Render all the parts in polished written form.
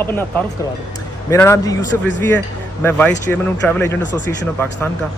अपना तारुफ करवा दो। मेरा नाम जी यूसुफ रिजवी है, मैं वाइस चेयरमैन हूँ travel agent association of Pakistan का।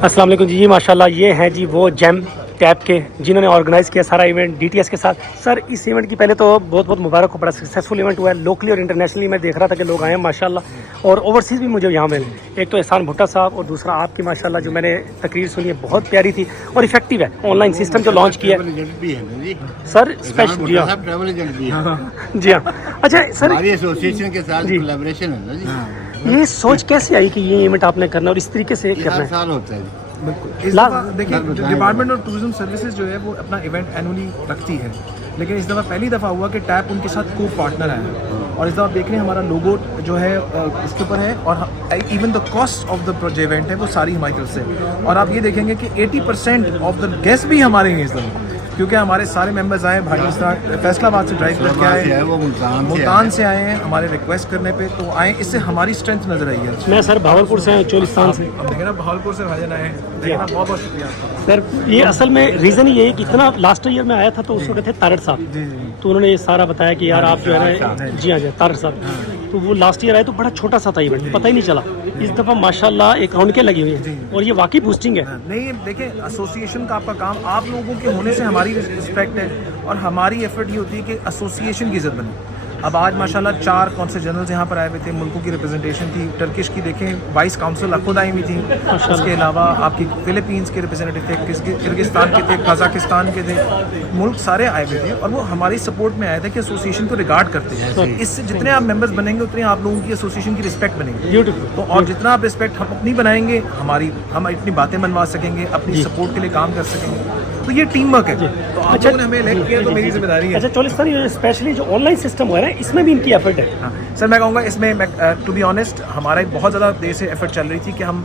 अस्सलाम वालेकुम जी, माशाल्लाह ये हैं जी वो जैम टैप के जिन्होंने ऑर्गेनाइज़ किया सारा इवेंट डीटीएस के साथ। सर इस इवेंट की पहले तो बहुत बहुत मुबारक हो, बड़ा सक्सेसफुल इवेंट हुआ है। लोकली और इंटरनेशनली मैं देख रहा था कि लोग आए हैं माशाल्लाह, और ओवरसीज़ भी मुझे यहाँ मिले। एक तो एहसान भुट्टा साहब और दूसरा आपकी माशाल्लाह जो मैंने तकरीर सुनी है बहुत प्यारी थी और इफेक्टिव है। ऑनलाइन सिस्टम जो लॉन्च किया है सर स्पेशल, जी हाँ ट्रैवल एजेंट भी है जी हाँ। अच्छा सर हमारी एसोसिएशन के साथ कोलैबोरेशन है ना जी। ये सोच कैसे आई कि ये इवेंट आपने करना और इस तरीके से करना हर है? साल होता है जी। बिल्कुल। इस दफ़ा देखिए डिपार्टमेंट ऑफ टूरिज्म सर्विसेज जो है वो अपना इवेंट एनुअली रखती है, लेकिन इस दफ़ा पहली दफ़ा हुआ कि टैप उनके साथ को पार्टनर है, और इस दफ़ा देख रहे हैं हमारा लोगो जो है इसके ऊपर है, और even the cost of the जो इवेंट है वो सारी हमारी तरफ से। और आप ये देखेंगे कि 80% ऑफ द गेस्ट भी हमारे हैं इस दफ़ा, क्योंकि हमारे सारे मेंबर्स आए भाई फैसलाबाद से ड्राइव करके आए, वो मुल्तान से आए हैं हमारे रिक्वेस्ट करने पे, तो आए, इससे हमारी स्ट्रेंथ नजर आई है। मैं सर भावलपुर से चोलिस्तान से। अब देखें ना भावलपुर से भाईजान आए हैं, देखना बहुत बहुत शुक्रिया आपका। सर ये असल में रीज़न ये है कि इतना लास्ट ईयर में आया था तो उस वक्त थे तारड़ साहब, जी जी तो उन्होंने ये सारा बताया कि यार आप जो है ना, जी हाँ जी तारड़ साहब, तो वो लास्ट ईयर आए तो बड़ा छोटा सा था इवेंट, पता ही नहीं चला। इस दफ़ा माशाल्लाह एक राउंड के लगी हुई है और ये वाकई बूस्टिंग है। नहीं देखिए एसोसिएशन का आपका काम, आप लोगों के होने से हमारी रिस्पेक्ट है, और हमारी एफर्ट ये होती है कि एसोसिएशन की इज्जत बने। अब आज माशाल्लाह 4 कौंसल जनरल्स यहाँ पर आए हुए थे, मुल्कों की रिप्रेजेंटेशन थी। टर्किश की देखें वाइस काउंसिल खुद आई हुई थी, उसके अलावा आपकी फिलीपींस के रिप्रेजेंटेटिव थे, किर्गिस्तान के थे, कजाकिस्तान के थे, मुल्क सारे आए हुए थे, और वो हमारी सपोर्ट में आए थे कि एसोसिएशन को रिगार्ड करते हैं। इससे जितने आप मेंबर्स बनेंगे उतने आप लोगों की एसोसिएशन की रिस्पेक्ट बनेगी। ब्यूटीफुल। तो और जितना आप रिस्पेक्ट हम अपनी बनाएंगे, हम इतनी बातें बनवा सकेंगे, अपनी सपोर्ट के लिए काम कर सकेंगे, तो ये टीम वर्क है। तो आप लोगों ने हमें इलेक्ट किया तो मेरी जिम्मेदारी है। अच्छा चोलिस्तान स्पेशली जो ऑनलाइन सिस्टम हुआ है इसमें भी इनकी एफर्ट है। हाँ सर, मैं कहूँगा इसमें टू बी ऑनेस्ट हमारा बहुत ज़्यादा देर से एफर्ट चल रही थी कि हम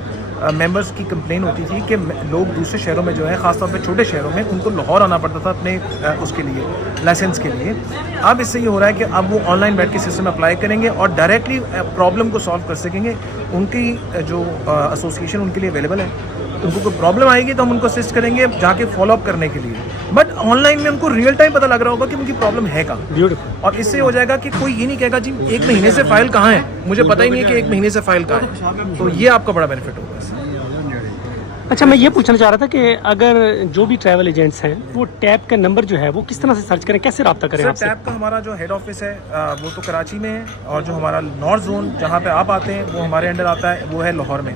मेंबर्स की कंप्लेन होती थी कि लोग दूसरे शहरों में जो है ख़ासतौर पे छोटे शहरों में उनको लाहौर आना पड़ता था अपने उसके लिए लाइसेंस के लिए। अब इससे ये हो रहा है कि अब वो ऑनलाइन बैठ के सिस्टम अप्लाई करेंगे और डायरेक्टली प्रॉब्लम को सॉल्व कर सकेंगे। उनकी जो एसोसिएशन उनके लिए अवेलेबल है, उनको कोई प्रॉब्लम आएगी तो हम उनको असिस्ट करेंगे जाके फॉलो अप करने के लिए। बट ऑनलाइन में उनको रियल टाइम पता लग रहा होगा कि उनकी प्रॉब्लम है कहाँ। ब्यूटीफुल। और इससे हो जाएगा कि कोई ये नहीं कहेगा जी 1 महीने से फाइल कहाँ है, मुझे पता ही नहीं है कि 1 महीने से फाइल कहाँ है, तो ये आपका बड़ा बेनिफिट होगा इससे। अच्छा मैं ये पूछना चाह रहा था कि अगर जो भी ट्रैवल एजेंट्स हैं वो टैप का नंबर जो है वो किस तरह से सर्च करें, कैसे रब्ता करें सर आपसे? टैप का हमारा जो हेड ऑफिस है वो तो कराची में है, और जो हमारा नॉर्थ जोन जहाँ पे आप आते हैं वो हमारे अंडर आता है, वो है लाहौर में।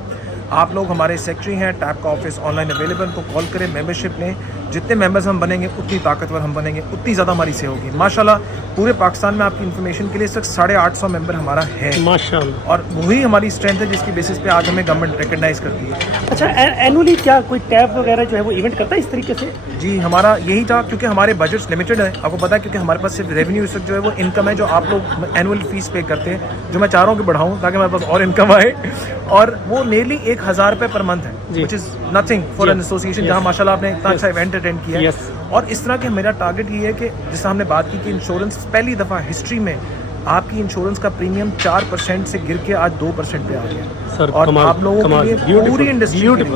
आप लोग हमारे सेक्रेटरी हैं, टैप का ऑफिस ऑनलाइन अवेलेबल, तो कॉल करें, मेंबरशिप लें। जितने मेंबर्स हम बनेंगे उतनी ताकतवर हम बनेंगे, उतनी ज़्यादा हमारी सेवा होगी। माशाल्लाह पूरे पाकिस्तान में आपकी इन्फॉर्मेशन के लिए सिर्फ 850 मेंबर हमारा है माशाल्लाह, और वही हमारी स्ट्रेंथ है जिसकी बेसिस पे आज हमें गवर्नमेंट रिकग्नाइज करती है। अच्छा एनुअली क्या कोई टैप वगैरह जो है वो इवेंट करता है इस तरीके से? जी हमारा यही था, क्योंकि हमारे बजट्स लिमिटेड है, आपको पता है, क्योंकि हमारे पास सिर्फ रेवेन्यू इस वक्त जो है वो इनकम है जो आप लोग एनुअल फीस पे करते हैं, जो मैं चाह रहा हूँ कि बढ़ाऊँ ताकि हमारे पास और इनकम आए, और वो नियरली 1000 रुपये पर मंथ है, which is nothing for an association जहाँ माशाल्लाह आपने इतना अच्छा इवेंट अटेंड किया है। और इस तरह के मेरा टारगेट ये है कि जैसा हमने बात की कि इंश्योरेंस पहली दफ़ा हिस्ट्री में आपकी इंश्योरेंस का प्रीमियम 4% से गिर के आज 2% पे आ गया। सर, और कमाल, आप लोगों कमाल, के लिए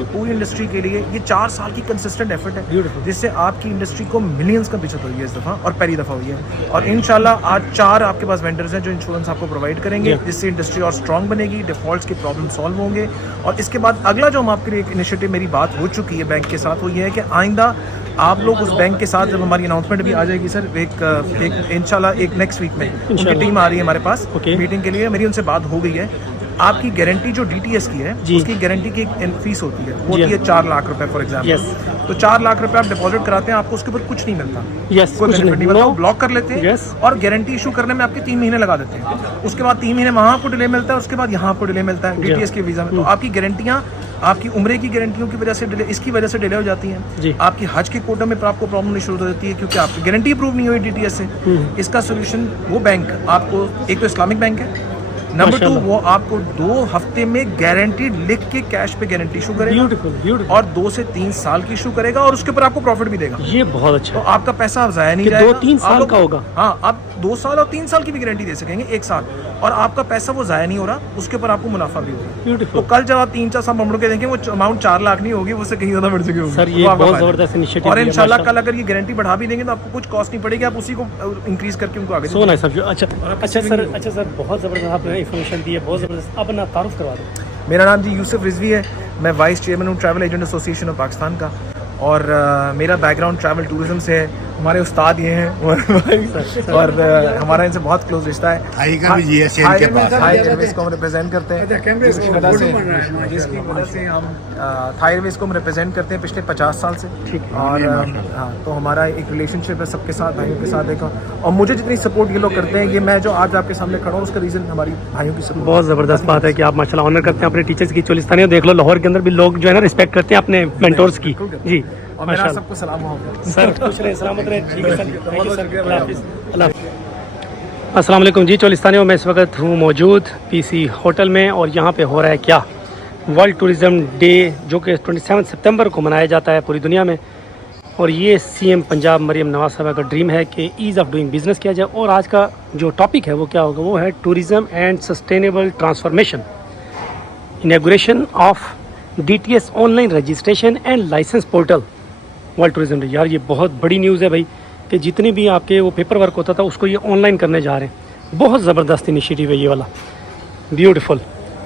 पूरी इंडस्ट्री के लिए ये 4 साल की कंसिस्टेंट एफर्ट है, जिससे आपकी इंडस्ट्री को मिलियंस का बचत हुई है इस दफ़ा, और पहली दफ़ा हुई है। और इंशाल्लाह आज 4 आपके पास वेंडर्स हैं जो इंश्योरेंस आपको प्रोवाइड करेंगे, जिससे इंडस्ट्री और स्ट्रॉन्ग बनेगी, डिफॉल्ट्स के प्रॉब्लम सॉल्व होंगे। और इसके बाद अगला जो हम आपके लिए एक इनिशिएटिव, मेरी बात हो चुकी है बैंक के साथ, वो ये है कि आइंदा आप लोग उस बैंक के साथ, जब हमारी अनाउंसमेंट भी आ जाएगी सर, एक इंशाल्लाह एक नेक्स्ट वीक में उनकी टीम आ रही है हमारे पास मीटिंग के लिए, मेरी उनसे बात हो गई है। आपकी गारंटी जो डीटीएस की है उसकी गारंटी की एक फीस होती है, वो होती है 4 लाख रुपए फॉर एग्जाम्पल। तो 4 लाख रुपए आप डिपॉजिट कराते हैं, आपको उसके ऊपर कुछ नहीं मिलता, कोई बेनिफिट नहीं मिलता, ब्लॉक कर लेते हैं और गारंटी इशू करने में आपके 3 महीने लगा देते हैं। उसके बाद 3 महीने वहाँ आपको डिले मिलता है, उसके बाद यहाँ आपको डिले मिलता है डीटीएस के वीज़ा में। तो आपकी गारंटियाँ आपकी उम्र की गारंटियों की वजह से डिले, इसकी वजह से डिले हो जाती हैं। आपकी हज के कोटा में आपको प्रॉब्लम नहीं शुरू हो जाती है क्योंकि आपकी गारंटी अप्रूव नहीं हुई डीटीएस से। इसका सोल्यूशन वो बैंक आपको, एक तो इस्लामिक बैंक है, नंबर 2 माशाल्लाह। वो आपको 2 हफ्ते में गारंटीड लिख के कैश पे गारंटी इशू करेगा ब्यूटीफुल ब्यूटीफुल। और 2 से 3 साल की इशू करेगा और उसके ऊपर आपको प्रॉफिट भी देगा। ये बहुत अच्छा तो है आपका पैसा अब जाया नहीं कि जाएगा। 2-3 साल आप लोग- का होगा। हाँ, आप 2 साल और 3 साल की भी गारंटी दे सकेंगे, 1 साल, और आपका पैसा वो जाया नहीं हो रहा, उसके ऊपर आपको मुनाफा भी होगा। तो ब्यूटीफुल। कल जब आप 3-4 साल पकड़ के देखें वो अमाउंट 4 लाख नहीं होगी, वो उससे कहीं ज्यादा बढ़ चुकी होगी। सर, ये वो आपका बहुत फायदा है। जबरदस्त इनिशिएटिव और है, इंशाल्लाह माशाल्लाह। कल अगर ये गारंटी बढ़ा भी देंगे तो आपको कुछ कॉस्ट नहीं पड़ेगी, आप उसी को इंक्रीज करके उनको आगे सो नाइस। अच्छा सर बहुत ज़बरदस्त आपने इन्फॉर्मेशन दी है, बहुत ज़बरदस्त। अब ना तारुफ करवा दो। मेरा नाम जी यूसुफ रिजवी है, मैं वाइस चेयरमैन हूँ travel agent association of Pakistan का, और मेरा बैकग्राउंड ट्रैवल टूरिज्म से है। हमारे उस्ताद ये हैं और हमारा इनसे बहुत क्लोज रिश्ता है। आई का भी GSN के पास है। थाई एयरवेज को हम रिप्रेजेंट करते हैं, जिसकी वजह से हम थाई एयरवेज को हम रिप्रेजेंट करते हैं पिछले 50 साल से। और हाँ, तो हमारा एक रिलेशनशिप है सबके साथ, भाइयों के साथ एक। और मुझे जितनी सपोर्ट ये लोग करते हैं, ये मैं जो आज आपके सामने खड़ा हूँ उसका रीज़न हमारी भाइयों की सपोर्ट। बहुत ज़बरदस्त बात है कि आप माशाल्लाह ऑनर करते हैं अपने टीचर्स की। चोलिस्तानी देख लो, लाहौर के अंदर भी लोग जो है ना रिस्पेक्ट करते हैं अपने मेंटोर्स की। जी और मेरा माशाल्लाह। सबको सलाम होगा सर खुश रहे, सलामत रहे। ठीक है सर, थैंक यू सर, अल्लाह हाफिज़। अल्लाह हाफिज़। अस्सलाम वालेकुम जी। चोलिस्तानियों में इस वक्त हूँ मौजूद पीसी होटल में, और यहाँ पे हो रहा है क्या, वर्ल्ड टूरिज़्म डे, जो कि 27 सितंबर को मनाया जाता है पूरी दुनिया में। और ये CM पंजाब मरियम नवाज साहब का ड्रीम है कि ईज़ ऑफ डूइंग बिज़नेस किया जाए। और आज का जो टॉपिक है वो क्या होगा, वो है tourism and sustainable transformation, inauguration of DTS online registration and license portal world tourism day. यार ये बहुत बड़ी न्यूज़ है भाई, कि जितने भी आपके वो पेपर वर्क होता था उसको ये ऑनलाइन करने जा रहे हैं। बहुत ज़बरदस्त इनिशिएटिव है ये वाला, beautiful.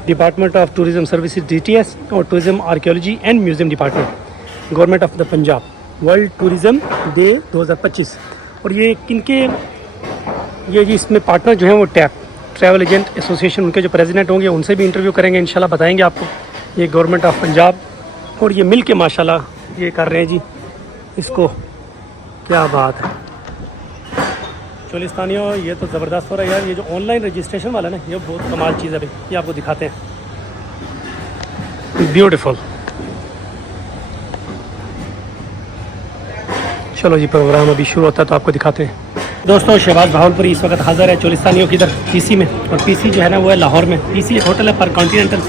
Department of tourism services DTS और tourism archaeology and museum department, government of the Punjab, world tourism day 2025। और ये किनके, ये जी इसमें पार्टनर जो हैं वो टैप ट्रैवल एजेंट एसोसिएशन, उनके जो प्रेसिडेंट होंगे उनसे भी इंटरव्यू करेंगे इंशाल्लाह, बताएंगे आपको। ये गवर्नमेंट ऑफ पंजाब, और ये मिल के माशाल्लाह ये कर रहे हैं जी इसको, क्या बात है। चोलिस्तानियों ये तो ज़बरदस्त हो रहा है यार। ये जो ऑनलाइन रजिस्ट्रेशन वाला ना, ये बहुत कमाल चीज़ है भाई, ये आपको दिखाते हैं, ब्यूटीफुल। चलो जी, प्रोग्राम अभी शुरू होता है तो आपको दिखाते हैं। दोस्तों, शहबाज भावलपुरी इस वक्त हाज़िर है चोलिस्तानियों की इधर PC में, और PC जो है ना वो है लाहौर में। PC एक होटल है पर कॉन्टिनेंटल,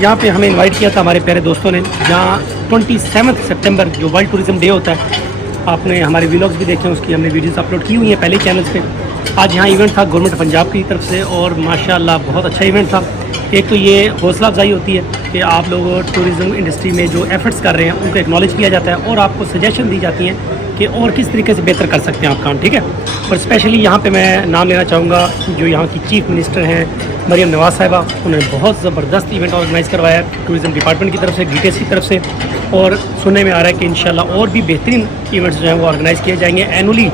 यहाँ पे हमें इनवाइट किया था हमारे प्यारे दोस्तों ने, जहाँ 27 सितंबर जो वर्ल्ड टूरिज़्म डे होता है, आपने हमारे व्लॉग्स भी देखे हैं, उसकी हमने वीडियोस अपलोड की हुई हैं पहले चैनल्स पे। आज यहाँ इवेंट था गवर्नमेंट पंजाब की तरफ से, और माशाल्लाह बहुत अच्छा इवेंट था। एक तो ये हौसला अफजाई होती है कि आप लोग टूरिज़्म इंडस्ट्री में जो एफर्ट्स कर रहे हैं उनको एक्नॉलेज किया जाता है, और आपको सजेशन दी जाती हैं कि और किस तरीके से बेहतर कर सकते हैं आप काम, ठीक है। और स्पेशली यहाँ पे मैं नाम लेना चाहूँगा जो यहाँ की चीफ मिनिस्टर हैं मरियम नवाज साहिबा, उन्होंने बहुत ज़बरदस्त इवेंट ऑर्गेनाइज़ करवाया है टूरिज़्म डिपार्टमेंट की तरफ से, DTS की तरफ से। और सुनने में आ रहा है कि इंशाल्लाह और भी बेहतरीन इवेंट्स जो हैं वो ऑर्गेनाइज़ किए जाएंगे एनुअली।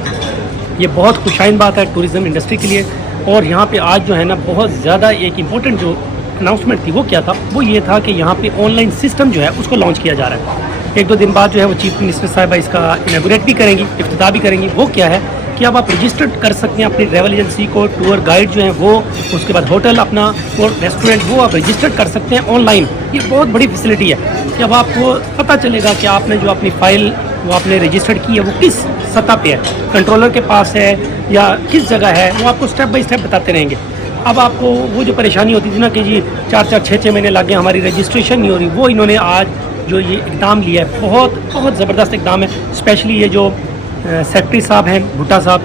ये बहुत खुशाइन बात है टूरिज़्म इंडस्ट्री के लिए। और यहाँ पे आज जो है ना बहुत ज़्यादा एक इम्पोर्टेंट जो अनाउंसमेंट थी वो क्या था, वो ये था कि यहाँ पे ऑनलाइन सिस्टम जो है उसको लॉन्च किया जा रहा है। 1-2 दिन बाद जो है वो चीफ मिनिस्टर साहिबा इसका इनॉग्रेट भी करेंगी, इफ्तिताह भी करेंगी। वो क्या है कि अब आप रजिस्टर्ड कर सकते हैं अपनी ट्रैवल एजेंसी को, टूर गाइड जो है वो, उसके बाद होटल अपना और रेस्टोरेंट वो आप रजिस्टर्ड कर सकते हैं ऑनलाइन। ये बहुत बड़ी फैसिलिटी है कि अब आपको पता चलेगा कि आपने जो अपनी फ़ाइल वो आपने रजिस्टर्ड की है वो किस सतह पे है, कंट्रोलर के पास है या किस जगह है, वो आपको स्टेप बाय स्टेप बताते रहेंगे। अब आपको वो जो परेशानी होती थी ना कि जी 4-4, 6-6 महीने लग गए हमारी रजिस्ट्रेशन नहीं हो रही, वो इन्होंने आज जो ये इकदाम लिया है बहुत ज़बरदस्त इकदाम है। स्पेशली ये जो सेक्रेटरी साहब हैं भुट्टा साहब,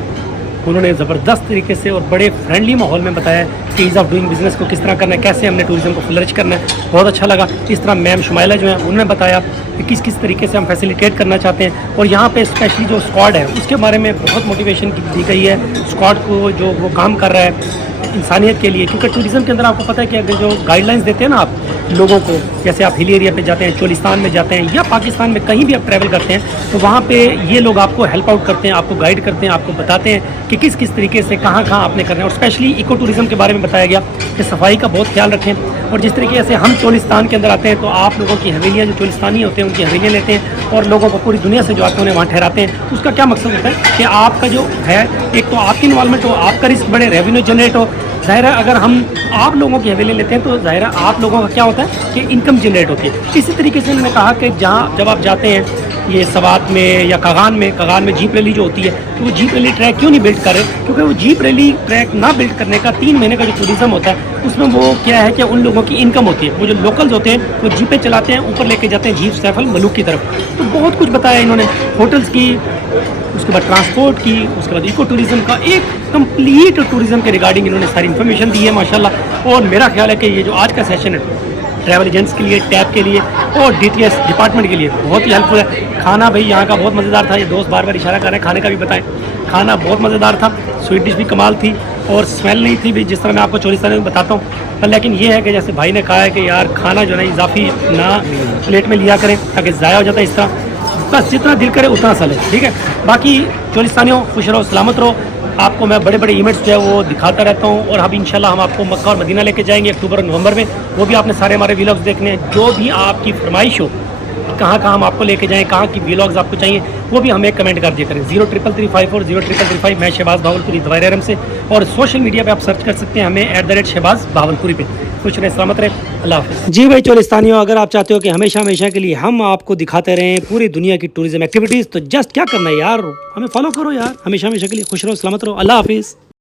उन्होंने ज़बरदस्त तरीके से और बड़े फ्रेंडली माहौल में बताया कि ईज़ ऑफ डूइंग बिज़नेस को किस तरह करना है, कैसे हमने टूरिज़्म को फ्लरिश करना है। बहुत अच्छा लगा। इस तरह मैम शुमाइला जो है उन्होंने बताया कि किस किस तरीके से हम फैसिलिटेट करना चाहते हैं। और यहाँ पे स्पेशली जो स्क्वाड है उसके बारे में बहुत मोटिवेशन दी गई है स्क्वाड को, जो वो काम कर रहा है इंसानियत के लिए। क्योंकि टूरिज़्म के अंदर आपको पता है कि अगर जो गाइडलाइंस देते हैं ना आप लोगों को, जैसे आप हिल एरिया पे जाते हैं, चोलिस्तान में जाते हैं या पाकिस्तान में कहीं भी आप ट्रैवल करते हैं, तो वहाँ पे ये लोग आपको हेल्प आउट करते हैं, आपको गाइड करते हैं, आपको बताते हैं कि किस किस तरीके से कहाँ आपने करना है। और स्पेशली इको टूरिज़्म के बारे में बताया गया कि सफाई का बहुत ख्याल रखें। और जिस तरीके से हम चोलिस्तान के अंदर आते हैं तो आप लोगों की हवेलियाँ जो चोलिस्तानी होते हैं उनकी हवेलियाँ लेते हैं और लोगों को पूरी दुनिया से जो आते हैं उन्हें वहाँ ठहराते हैं। उसका क्या मकसद होता है कि आपका जो है, एक तो आपकी इन्वॉल्वमेंट हो, आपका रिस्क बढ़े, रेवेन्यू जनरेट हो। ज़ाहिर है अगर हम आप लोगों की हवेली लेते हैं तो ज़ाहिर है आप लोगों का क्या होता है कि इनकम जनरेट होती है। इसी तरीके से उन्होंने कहा कि जहाँ जब आप जाते हैं یہ سوات میں یا کاغان میں جیپ ریلی جو ہوتی ہے، تو وہ جیپ ریلی ٹریک کیوں نہیں بلڈ کر رہے؟ کیونکہ وہ جیپ ریلی ٹریک نہ بلڈ کرنے کا 3 مہینے کا جو ٹوریزم ہوتا ہے اس میں وہ کیا ہے کہ ان لوگوں کی انکم ہوتی ہے، وہ جو لوکلز ہوتے ہیں وہ جیپیں چلاتے ہیں، اوپر لے کے جاتے ہیں جیپ سیف الملوک کی طرف. تو بہت کچھ بتایا انہوں نے، ہوٹلس کی، اس کے بعد ٹرانسپورٹ کی، اس کے بعد ایکو ٹوریزم کا، ایک کمپلیٹ ٹوریزم کے ریگارڈنگ انہوں نے ساری انفارمیشن دی ہے ماشاءاللہ. اور میرا خیال ہے کہ یہ جو آج کا سیشن ہے ٹریول ایجنٹس کے لیے، ٹیب کے لیے اور ڈی ٹی ایس ڈپارٹمنٹ کے لیے بہت ہی ہیلپ فل ہے. کھانا بھائی یہاں کا بہت مزیدار تھا، یہ دوست بار بار اشارہ کر رہے ہیں کھانے کا بھی بتائیں. کھانا بہت مزیدار تھا، سویٹ ڈش بھی کمال تھی اور اسمیل نہیں تھی بھی جس طرح میں آپ کو چولستان میں بتاتا ہوں. پر لیکن یہ ہے کہ جیسے بھائی نے کہا ہے کہ یار کھانا جو ہے اضافی نہ پلیٹ میں لیا کریں تاکہ ضائع ہو جاتا ہے اس طرح. بس جتنا دل کرے اتنا سا لے، ٹھیک ہے. باقی چولستانیوں خوش رہو، سلامت رہو. آپ کو میں بڑے بڑے ایونٹس جو ہے وہ دکھاتا رہتا ہوں، اور اب انشاءاللہ ہم آپ کو مکہ اور مدینہ لے کے جائیں گے اکتوبر اور نومبر میں. وہ بھی آپ نے سارے ہمارے ویلاگز دیکھنے ہیں. جو بھی آپ کی فرمائش ہو کہاں کہاں ہم آپ کو لے کے جائیں، کہاں کی ویلاگز آپ کو چاہیے، وہ بھی ہمیں کمنٹ کر دیا کریں. 03335 اور 03335. میں شہباز بھاولپوری دوائر احرم سے، اور سوشل میڈیا پہ آپ سرچ کر سکتے ہیں ہمیں @شہباز بھاولپوری پہ. خوش رہیں، سلامت رہیں، اللہ حافظ. جی بھائی چولستانیوں، اگر آپ چاہتے ہو کہ ہمیشہ کے لیے ہم آپ کو دکھاتے رہیں پوری دنیا کی ٹوریزم ایکٹیویٹیز، تو جسٹ کیا کرنا ہے یار، ہمیں فالو کرو یار. ہمیشہ کے لیے خوش رہو، سلامت رہو، اللہ حافظ.